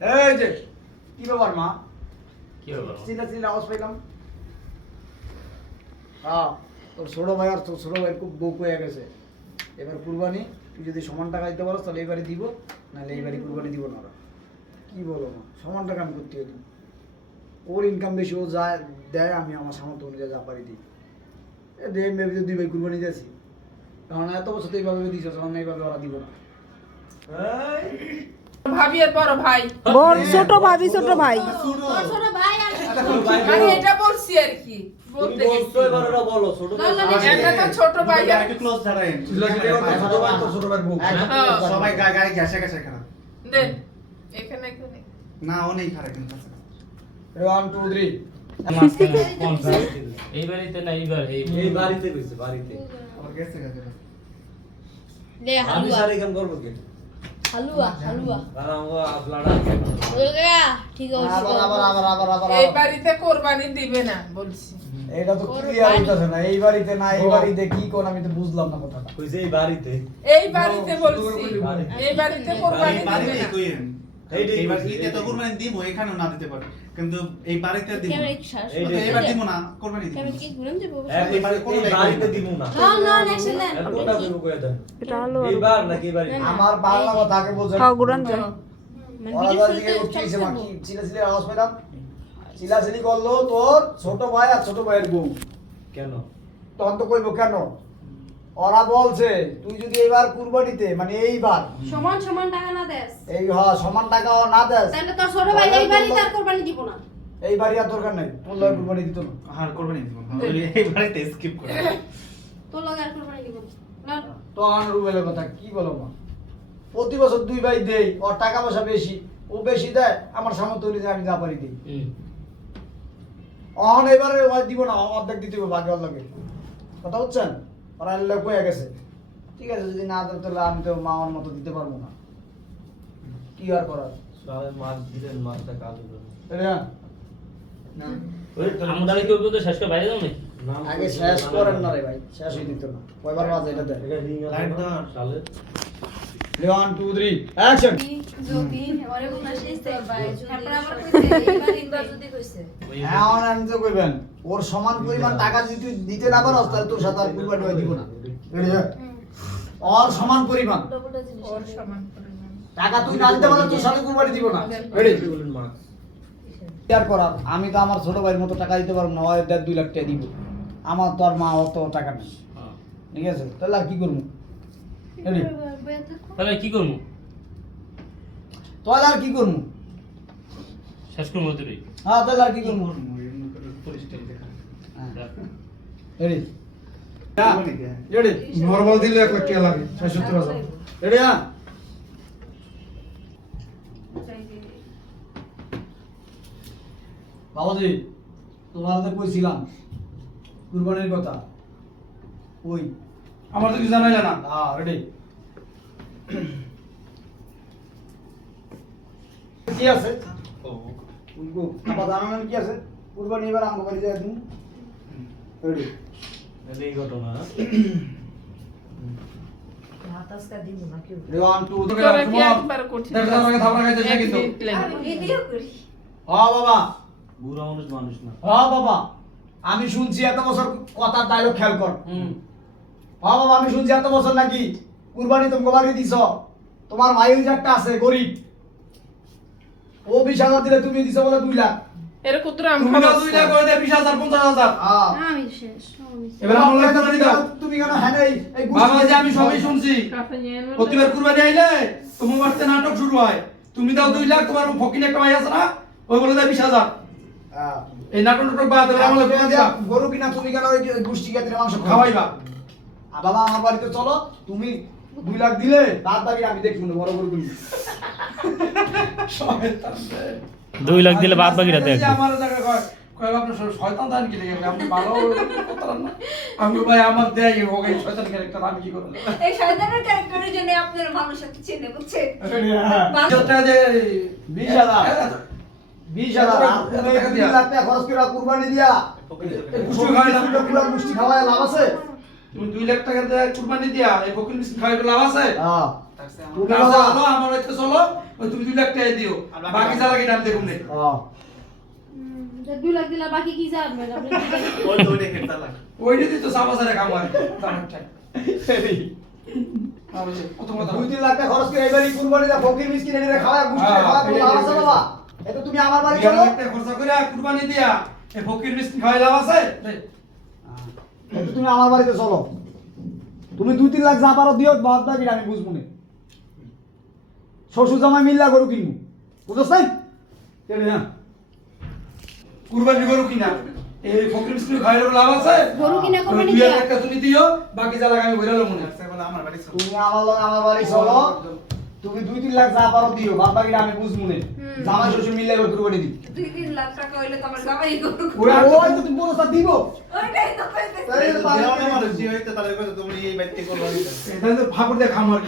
এই যে কি ব্যাপার মা? কি ব্যাপার? চিল্লা আওয়াজ পাইলাম। তোর ছোট ভাই আর তোর ছোট ভাই খুব বউ হয়ে গেছে। এবার কুরবানি তুই যদি সমান টাকা দিতে পারো তাহলে এইবারই দিব, নাহলে এইবারই কুরবানি দিব না। ওরা কি বলো মা, সমান টাকা আমি করতে দিই। ওর ইনকাম বেশি, ও যা দেয় আমি আমার সামর্থ্য অনুযায়ী যা পারি দিই। ভেবে দুই ভাই কুরবানি দিয়েছি, কারণ এত বছর তো এইভাবে দিয়েছ, যখন এইভাবে ওরা দিব না। ভাবি আর বড় ভাই বোন, ছোট ভাবি, ছোট ভাই। ছোট ভাই আর আমি এটা বলছি আর কি বলতে গেছি এটা তো ছোট ভাই আর সবাই গায়ে গ্যাসে গ্যাসে খারাপ দেন এখানে এখানে না, ও নেই খারাপ কিন্তু 1 2 3 এই বাড়িতে না এইবার এই বাড়িতে কইছে বাড়িতে আমার গেছে গেছে দে আমি হালুয়া সারি কাম করব কি হালুয়া আর আমগো আপলাড়া ওগা ঠিক আছে আবার এই বাড়িতে কোরবানি দিবে না বলছি। এটা তো ক্লিয়ার হইতাছে না। এই বাড়িতে না, এই বাড়িতে কি কোন আমি তো বুঝলাম না কথাটা। কইছে এই বাড়িতে এই বাড়িতে বলছি এই বাড়িতে কোরবানি দিবে না। এই বাড়িতে তো কুরবানি দিব, এখানেও না দিতে পারে, কিন্তু এই বাড়িতে দিব। ক্যামেরা একটু শ্বাস এইবার দিব না, কুরবানি দিব। ক্যামেরা কি ঘুরাম দেব এই বাড়িতে দিমু না না না নেক্সট না কোনটা করব কই দেন এটা হলো এইবার নাকি এই বাড়িতে আমার বাংলা কথা আগে বোঝেন। খাও গুরান যায়। মানে ওরা ভিডিও দিকে শুনতে উঠছে মা, কি চিল্লাচিল্লি আওয়াজ পেলাম। চিল্লাচিল্লি করলো তোর ছোট ভাই আর ছোট ভাইয়ের বউ। কেন তখন তো কইবো কেন? ওরা বলছে তুই যদি এইবার কুরবানিতে মানে এইবার সমান সমান টাকা না দেস এই সমান টাকাও না দেস, তাহলে তোর ছোট ভাই এই বাড়ি তার কোরবানি দিব না এইবারই আর দরকার নাই, তোর লয় কুরবানি দিত না। হ্যাঁ কোরবানি দিব না, এই বাড়িতে স্কিপ করে তোর লগে আর কোরবানি দিব না তো রুবেলের কথা কি বলো মা? প্রতি বছর দুই ভাই দেই, ওর টাকা পয়সা বেশি, ও বেশি দেয়, আমার সামর্থ্য অনুযায়ী আমি যা পারি দিই। অহন এবারে ওই দিব না, অর্ধেক দিতে হবে ভাগে ওর লাগে। কথা বুঝছেন? ওরা লোক হয়ে গেছে। ঠিক আছে, যদি না দেয় তাহলে আমি তো মাওয়ার মতো দিতে পারবো না। কি আর করার? সবাই মাছ দিলেন মাছটা কাজ হবে তাই না? আমরা কি করব? তো শেষ করে বাইরে যাও নাকি? আগে শেষ করেন না রে ভাই, শেষ হয়ে দিত না। কয়বার বাজে এটা দেখ। এটা রিং লাইট দাও। চালে 1 2 3 অ্যাকশন। যদি ওরে বলা শেষ দেয় ভাই তারপর আবার কইছে এইবার ইনবার যদি কইছে এখন আমি তো কইবেন ওর সমান পরিমাণ টাকা যদি তুই দিতে না পারস তাহলে তোর সাথে আর কুরবানি হয়ে দিব না। রেডি? ওর সমান পরিমাণ ডবলটা জিনিস ওর সমান পরিমাণ টাকা তুই না দিতে পারলে তোর সাথে কুরবানি দিব না। রেডি? বলেন মাছ শেয়ার করার আমি তো আমার ছোট ভাইয়ের মতো টাকা দিতে পারবো না, হয় 1.5 লাখ টাকা দিব। আমার তো আর মা অত টাকা নেই, ঠিক আছে? তাহলে আর কি করবো? রেডি? তাহলে কি করব? তাহলে আর কি করবো? শেষ করব তুই। হ্যাঁ, তাহলে আর কি করবো? পরিষ্কার দেখা রেডি? রেডি? নরমাল দিলে 1 লাখ টাকা লাগে 76,000। রেডি? হ্যাঁ, বাবাজি তোমার তো কইছিলাম কুরবানির কথা। ওই আমার তো কিছু জানাইলে না। হ্যাঁ, রেডি? কি আছে উনকো আবার জানালেন কি আছে? কুরবানি এবার আমগো বাড়ি যাই তুমি। রেডি? এই ঘটনা রেডি 1 2 3 তোরা কি একবার কঠিন দেড় হাজার টাকা থাপড়া খাইতে চাই কিন্তু। ভিডিও করি হ্যাঁ বাবা, বুড়া মানুষ না হ্যাঁ বাবা, আমি শুনছি এত বছর কথার ডায়লগ খেয়াল কর। হ্যাঁ বাবা, আমি শুনছি এত বছর নাকি কুরবানি তুমি বাড়ি দিছ। তোমার ভাই ওই যে একটা আছে গরিব, ও 20,000 দিলে তুমি দিছ বলে 2 লাখ। এরকম তো তুমি না 2 লাখ করে দে 20,000 50,000। হ্যাঁ, আমি শেষ এবার আমার লাখ কুরবানি দাও। তুমি কেন হ্যাঁ এই বাবা যে আমি সবই শুনছি। কাফে নিয়ে আনবো প্রতিবার কুরবানি আইলে তোমার বাড়িতে নাটক শুরু হয়। তুমি দাও 2 লাখ, তোমার ফকির একটা ভাই আছে না, ওই বলে দেয় 20,000। এই নাটক বাদ দেবে আমার গরু কিনা তুমি কেন ওই গোষ্ঠী জাতির মাংস খাওয়াইবা। আর বাবা আমার বাড়িতে চলো, তুমি 2 লাখ দিলে বাদ বাকি আমি দেখি না, বড় গরু কিনবো। 2 লাখ দিলে বাদ বাকিটা দেখ। আমার জায়গা কয় কয় আপনি শয়তান দান কি লাগে আপনি ভালো কথা না। আমি ভাই আমার দেয় ওই শয়তান ক্যারেক্টার আমি কি করব? এই শয়তানের ক্যারেক্টারের জন্য আপনার মানুষ একটু চেনে বুঝছেন যেটা যে 20,000 20,000 2 লাখ টাকা খরচ করে কুরবানি দিয়া কুষ্টি খাওয়াইলাম। পুরো গোষ্ঠী খাওয়ায় লাভ আছে? তুমি 2 লাখ টাকা দিয়ে কুরবানি দিয়া এই ফকির মিষ্টি খাওয়াই লাভ আছে? হ্যাঁ, তুমি টাকা বাবা চলো আমার হইতে চলো ওই তুমি 2 লাখ টাকা দিও বাকি যা লাগে দাম দেখুন নে হ্যাঁ 2 লাখ দিলা বাকি কি জানবেন আপনি ওইটা দিতে সাবাসারে কাম হয় তারটাই আরে কত কথা 2-3 লাখ টাকা খরচ করে এবারই কুরবানি দা ফকির মিসকিন এনে খাওয়া গুষ্টি খাওয়া কোনো লাভ আছে বাবা এটা তুমি আমার বাড়ি চলো খরচা করে কুরবানি দিয়া এই ফকির মিষ্টি খাওয়াই লাভ আছে এটা তুমি আমার বাড়িতে চলো তুমি 2-3 লাখ যা পারো দিও বাদ বাকি আমি বুঝবো না শ্বশুর জামাই মিল্লা গরু কিনবো বুঝছ নাই কেন না কুরবানি গরু কিনা এই ফকির মিষ্টি খাওয়াইলে লাভ আছে গরু কিনা কোরবানি 2 দিয়া লাখ টাকা তুমি দিও বাকি যা লাগে আমি ভরে লব মনে তুমি আমার বাড়ি চলো তুমি 2-3 লাখ যা পারো দিও বাদ বাকি আমি বুঝবো না জামাই শ্বশুর মিল্লা গরু কুরবানি দি 2-3 লাখ টাকা হইলে তো আমার জামাই গরু ওরা ওই তো তুমি বলো তা দিব ওইটাই তো কইতেছি তাই তো পারো এটা তো ফাপড় দিয়ে খামার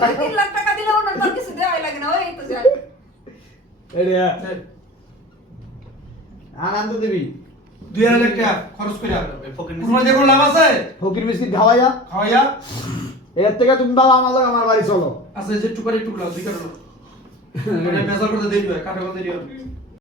2-3 লাখ টাকা দিলেও না তোর কিছু দেওয়াই লাগে না ওই তো যায় এরিয়া আনন্দ দেবী 2 লাখ টাকা খরচ করে কুরবানি দিয়ে কোনো লাভ আছে ফকির মিষ্টি খাওয়াইয়া খাওয়াইয়া এর থেকে তুমি বাবা আমার বাড়ি চলো আছে যে টুকারি টুকলা দুই কাটো মানে মেজার করতে দেরি হয় কাটা করতে দেরি হয়